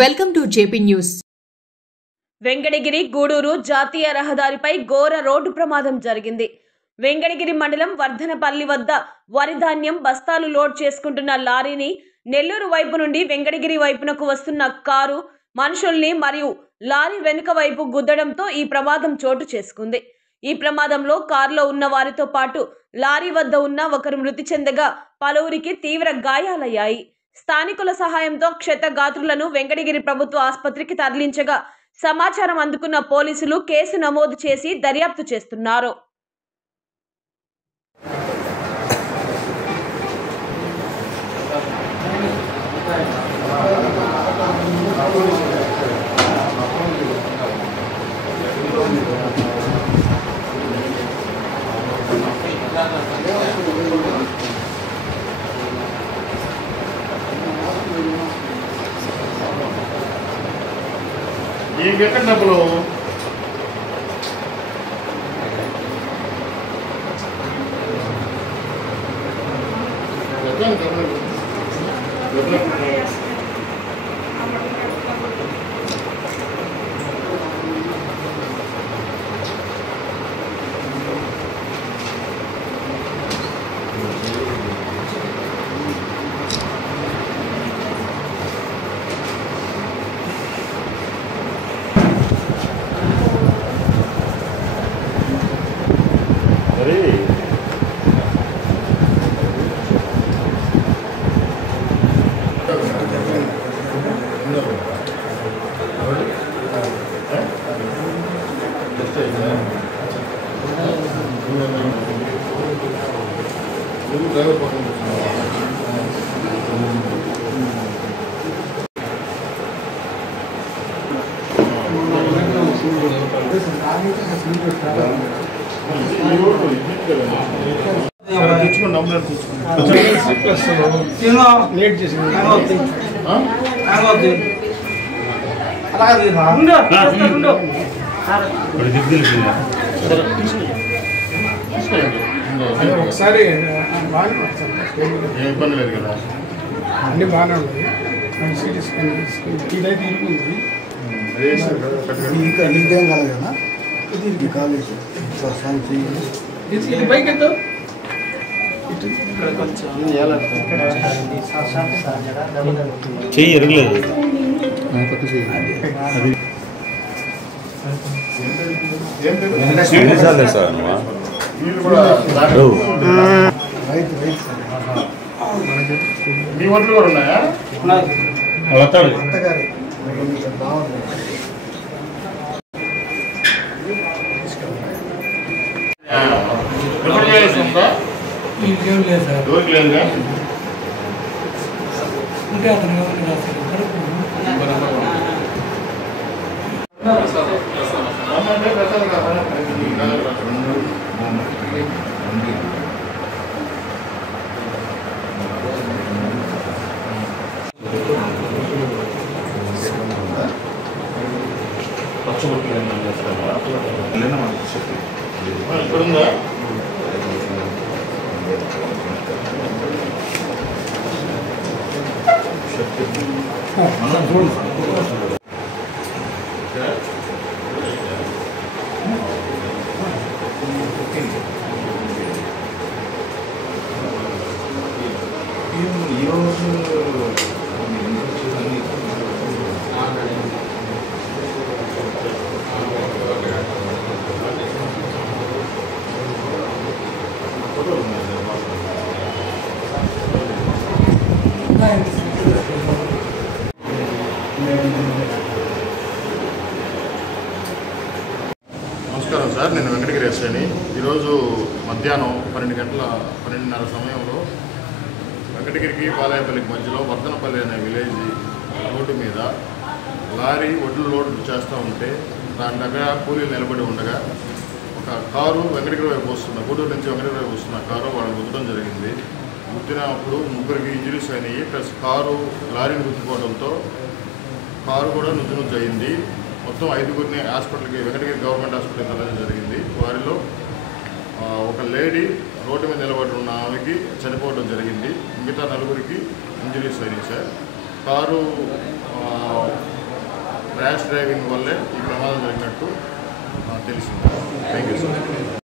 Welcome to JP news. Venkatagiri Gudur జాతీయ రహదారిపై ఘోర రోడ్డు ప్రమాదం జరిగింది. వెంకటగిరి మండలం వర్ధనపల్లి వద్ద వరి ధాన్యం బస్తాలు లోడ్ చేసుకుంటున్న లారీని నెల్లూరు వైపు నుండి వెంకటగిరి వైపునకు వస్తున్న కారు మనుషుల్ని మరియు లారీ వెనుక వైపు గుద్దడంతో ఈ ప్రమాదం చోటు చేసుకుంది. ఈ ప్రమాదంలో కారులో ఉన్న వారితో పాటు లారీ వద్ద ఉన్న ఒకరు మృతి చెందగా పలువురికి తీవ్ర గాయాలయ్యాయి. స్థానికుల సహాయంతో క్షతగాత్రులను వెంకటగిరి ప్రభుత్వ ఆసుపత్రికి తరలించగా సమాచారం అందుకున్న పోలీసులు కేసు నమోదు చేసి దర్యాప్తు చేస్తున్నారు. ఏం పెట్టినప్పుడు ఒకసారి ఇబ్బంది లేదు కదా, అన్ని బాగానే ఉన్నాయి. సిటీ స్కాన్ ఇదైతే ఇరుకుంది, ఇంకా నీకేం కాదు కదా, ఇది కాలేజ్ ఇది బైక్ ఎంత చెయ్యి ఎరగలేదు. ఎన్నిసార్లు సార్ రైతు మీ ఒట్లు కూడా ఉన్నాయా? అత్తగారి బాగుంది. ఇంకేం లేదు సార్, ఎవరికి లేదుగా? ఉంటే అతను ఇక్కడుందా? నమస్కారం సార్, నేను వెంకటగిరి ఎస్ఐని. ఈరోజు మధ్యాహ్నం 12:30 సమయంలో వెంకటగిరికి పాలాయపల్లికి మధ్యలో వర్ధనపల్లి అనే విలేజ్ రోడ్డు మీద లారీ ఒడ్లు లోడ్ చేస్తూ ఉంటే దాని దగ్గర కూలీలు నిలబడి ఉండగా ఒక కారు వెంకటగిరి వైపు వస్తున్న, గూడూరు నుంచి వెంకటగిరి వైపు వస్తున్న కారు వాళ్ళని గుద్దడం జరిగింది. గుద్దినప్పుడు ముగ్గురికి ఇంజరీస్ అయినాయి. ప్లస్ కారు లారీని గుద్దుకోవడంతో కారు కూడా నుజ్జు అయింది. మొత్తం 5గురిని హాస్పిటల్కి, వెంకటగిరి గవర్నమెంట్ హాస్పిటల్కి వెళ్ళడం జరిగింది. వారిలో ఒక లేడీ రోడ్డు మీద నిలబడి ఉన్న ఆమెకి చనిపోవడం జరిగింది. మిగతా 4గురికి ఇంజరీస్ అయినాయి సార్. కారు ర్యాష్ డ్రైవింగ్ వల్లే ఈ ప్రమాదం జరిగినట్టు తెలిసింది. Thank you sir.